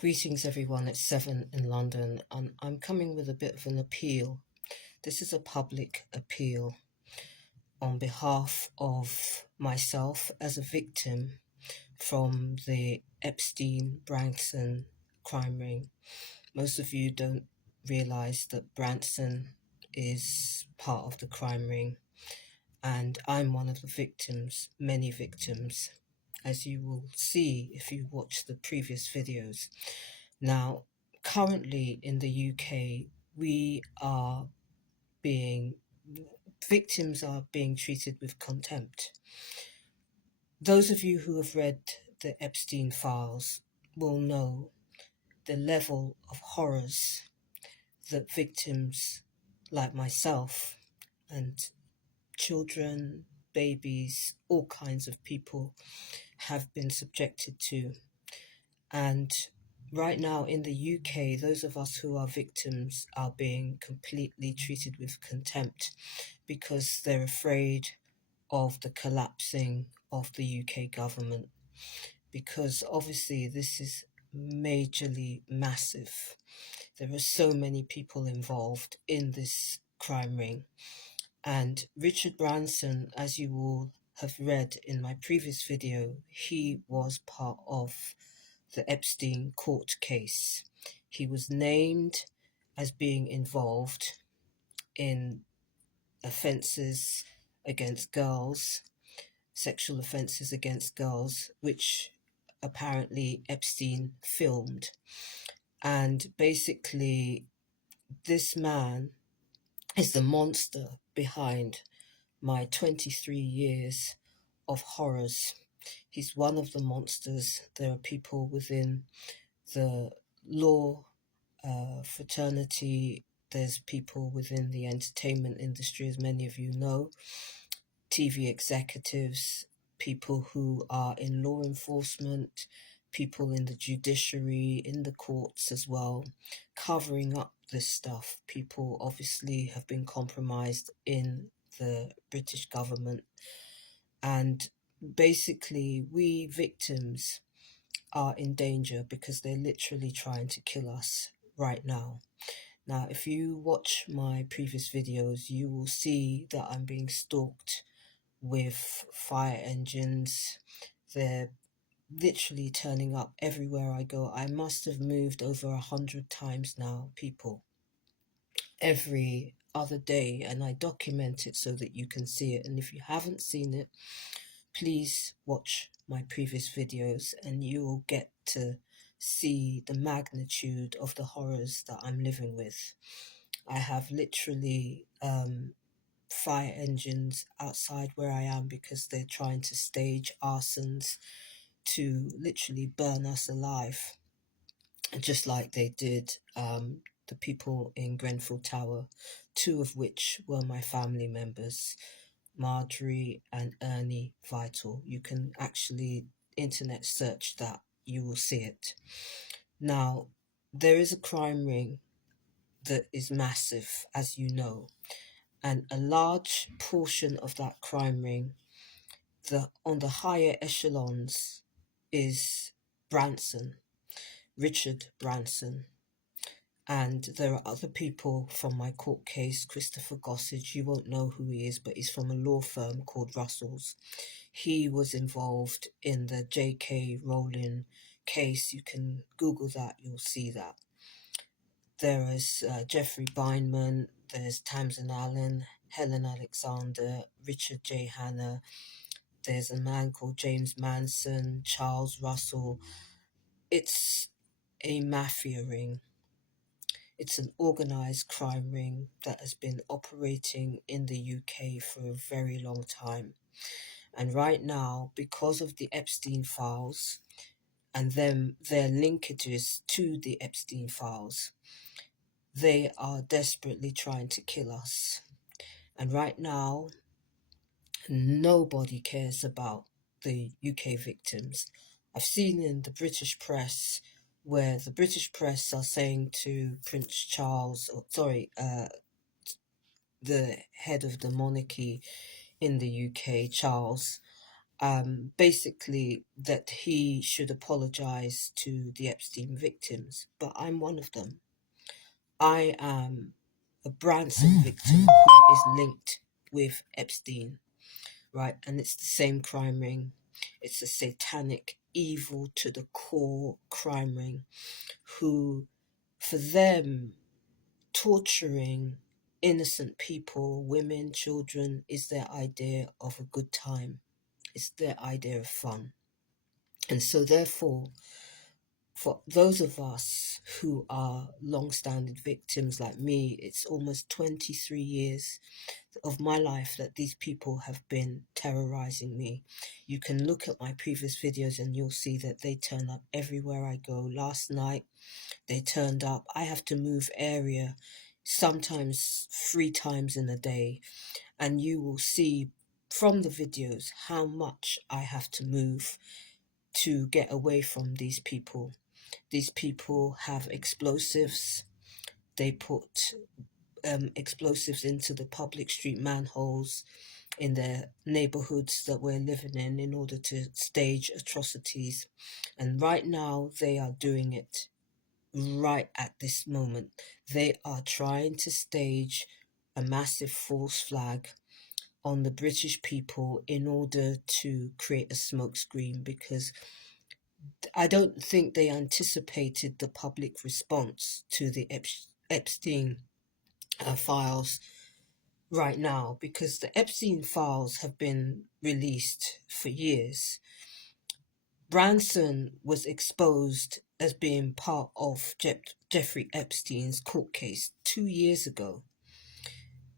Greetings, everyone. It's 7 in London, and I'm coming with a bit of an appeal. This is a public appeal on behalf of myself as a victim from the Epstein-Branson crime ring. Most of you don't realize that Branson is part of the crime ring, and I'm one of the victims, many victims, as you will see if you watch the previous videos. Now, currently in the UK, we are being, victims are being treated with contempt. Those of you who have read the Epstein files will know the level of horrors that victims like myself and children, babies, all kinds of people have been subjected to. And right now in the UK, those of us who are victims are being completely treated with contempt because they're afraid of the collapsing of the UK government. Because obviously this is majorly massive. There are so many people involved in this crime ring. And Richard Branson, as you all have read in my previous video, he was part of the Epstein court case. He was named as being involved in offences against girls, sexual offences against girls, which apparently Epstein filmed. And basically, this man is the monster behind my 23 years of horrors. He's one of the monsters. There are people within the law fraternity, there's people within the entertainment industry, as many of you know, TV executives, people who are in law enforcement, people in the judiciary, in the courts as well, covering up this stuff. People obviously have been compromised in the British government, and basically we victims are in danger because they're literally trying to kill us right now. Now, if you watch my previous videos, you will see that I'm being stalked with fire engines. They're literally turning up everywhere I go. I must have moved over 100 times now, people, every other day, and I document it so that you can see it. And if you haven't seen it, please watch my previous videos and you will get to see the magnitude of the horrors that I'm living with. I have literally fire engines outside where I am because they're trying to stage arsons to literally burn us alive, just like they did the people in Grenfell Tower, two of which were my family members, Marjorie and Ernie Vital. You can actually internet search that, you will see it. Now, there is a crime ring that is massive, as you know, and a large portion of that crime ring, on the higher echelons, is Branson, Richard Branson. And there are other people from my court case, Christopher Gossage. You won't know who he is, but he's from a law firm called Russell's. He was involved in the J.K. Rowling case. You can Google that, you'll see that. There is Jeffrey Bindman, there's Tamsin Allen, Helen Alexander, Richard J. Hanna. There's a man called James Manson, Charles Russell. It's a mafia ring. It's an organised crime ring that has been operating in the UK for a very long time. And right now, because of the Epstein files and their linkages to the Epstein files, they are desperately trying to kill us. And right now, nobody cares about the UK victims. I've seen in the British press where the British press are saying to Prince Charles, the head of the monarchy in the UK, Charles, basically that he should apologize to the Epstein victims, but I'm one of them. I am a Branson victim who is linked with Epstein, right? And it's the same crime ring. It's a satanic, evil to the core crime ring who, for them, torturing innocent people, women, children, is their idea of a good time. It's their idea of fun. And so, therefore, for those of us who are long-standing victims like me, it's almost 23 years of my life that these people have been terrorizing me. You can look at my previous videos and you'll see that they turn up everywhere I go. Last night, they turned up. I have to move area sometimes 3 times in a day, and you will see from the videos how much I have to move to get away from these people. These people have explosives. They put explosives into the public street manholes in the neighborhoods that we're living in order to stage atrocities. And right now, they are doing it right at this moment. They are trying to stage a massive false flag on the British people in order to create a smokescreen, because I don't think they anticipated the public response to the Epstein files right now, because the Epstein files have been released for years. Branson was exposed as being part of Jeffrey Epstein's court case 2 years ago.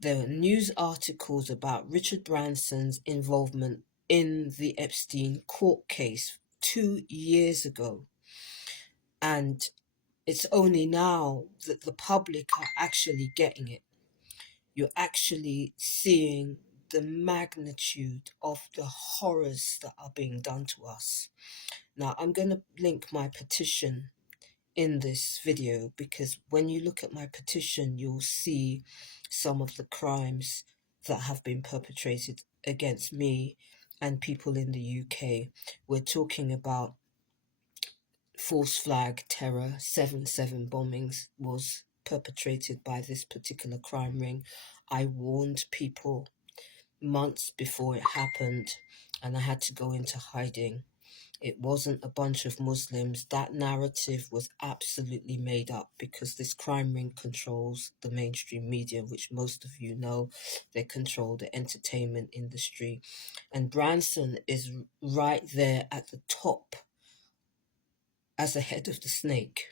There were news articles about Richard Branson's involvement in the Epstein court case 2 years ago. And it's only now that the public are actually getting it. You're actually seeing the magnitude of the horrors that are being done to us. Now, I'm going to link my petition in this video, because when you look at my petition, you'll see some of the crimes that have been perpetrated against me and people in the UK. We're talking about false flag terror. 7/7 bombings was perpetrated by this particular crime ring. I warned people months before it happened, and I had to go into hiding. It wasn't a bunch of Muslims. That narrative was absolutely made up, because this crime ring controls the mainstream media, which most of you know. They control the entertainment industry. And Branson is right there at the top as the head of the snake.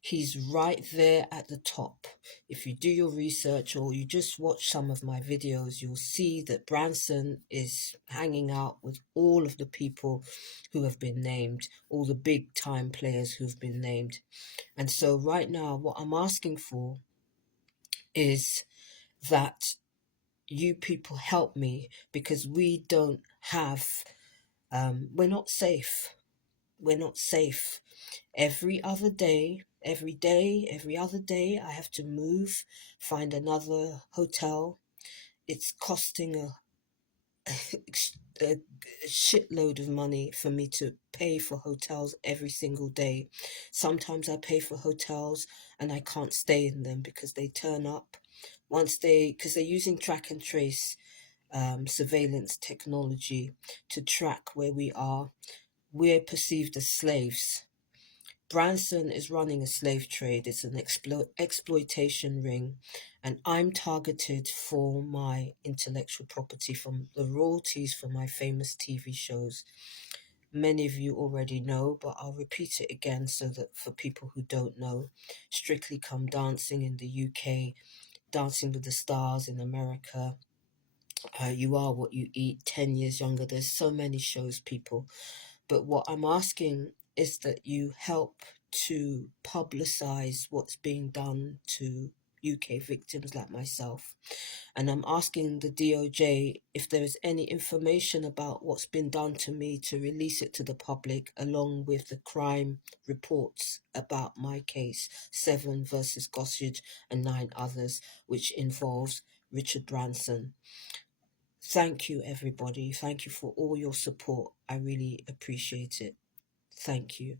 He's right there at the top. If you do your research or you just watch some of my videos, you'll see that Branson is hanging out with all of the people who have been named, all the big time players who've been named. And so right now, what I'm asking for is that you people help me, because we don't have, we're not safe. We're not safe. Every other day, every other day, I have to move, find another hotel. It's costing a shitload of money for me to pay for hotels every single day. Sometimes I pay for hotels and I can't stay in them because they turn up because they're using track and trace surveillance technology to track where we are. We're perceived as slaves. Branson is running a slave trade. It's an exploitation ring, and I'm targeted for my intellectual property from the royalties from my famous TV shows. Many of you already know, but I'll repeat it again so that for people who don't know, Strictly Come Dancing in the UK, Dancing with the Stars in America, You Are What You Eat, 10 Years Younger. There's so many shows, people. But what I'm asking is that you help to publicize what's being done to UK victims like myself. And I'm asking the DOJ if there is any information about what's been done to me, to release it to the public, along with the crime reports about my case, 7 versus Gossage and 9 others, which involves Richard Branson. Thank you, everybody. Thank you for all your support. I really appreciate it. Thank you.